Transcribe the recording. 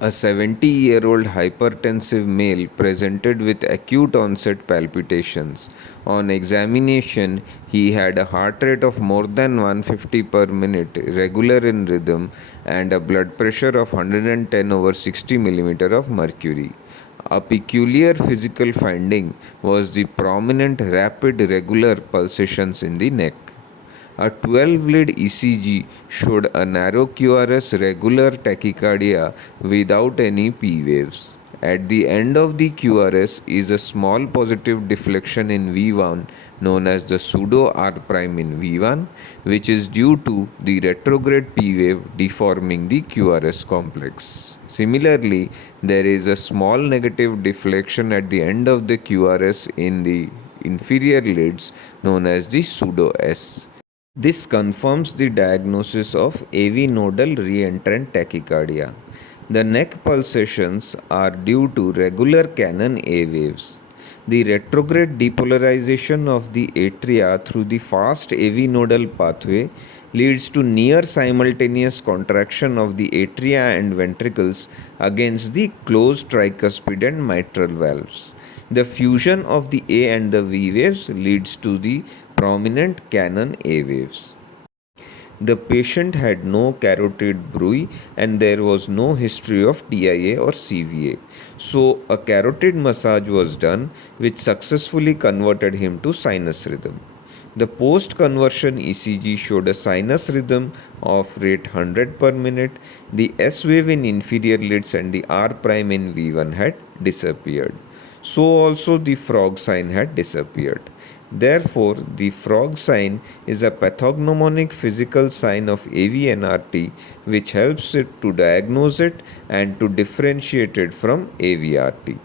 A 70-year-old hypertensive male presented with acute onset palpitations. On examination, he had a heart rate of more than 150 per minute, regular in rhythm, and a blood pressure of 110 over 60 mm of mercury. A peculiar physical finding was the prominent rapid regular pulsations in the neck. A 12-lead ECG showed a narrow QRS regular tachycardia without any P waves. At the end of the QRS is a small positive deflection in V1 known as the pseudo R prime in V1, which is due to the retrograde P wave deforming the QRS complex. Similarly, there is a small negative deflection at the end of the QRS in the inferior leads known as the pseudo S. This confirms the diagnosis of AV nodal reentrant tachycardia. The neck pulsations are due to regular Canon A waves. The retrograde depolarization of the atria through the fast AV nodal pathway leads to near simultaneous contraction of the atria and ventricles against the closed tricuspid and mitral valves. The fusion of the A and the V waves leads to the prominent Canon A waves. The patient had no carotid bruit and there was no history of TIA or CVA. So, a carotid massage was done which successfully converted him to sinus rhythm. The post conversion ECG showed a sinus rhythm of rate 100 per minute. The S wave in inferior leads and the R prime in V1 had disappeared. So also the frog sign had disappeared. Therefore, the frog sign is a pathognomonic physical sign of AVNRT which helps it to diagnose it and to differentiate it from AVRT.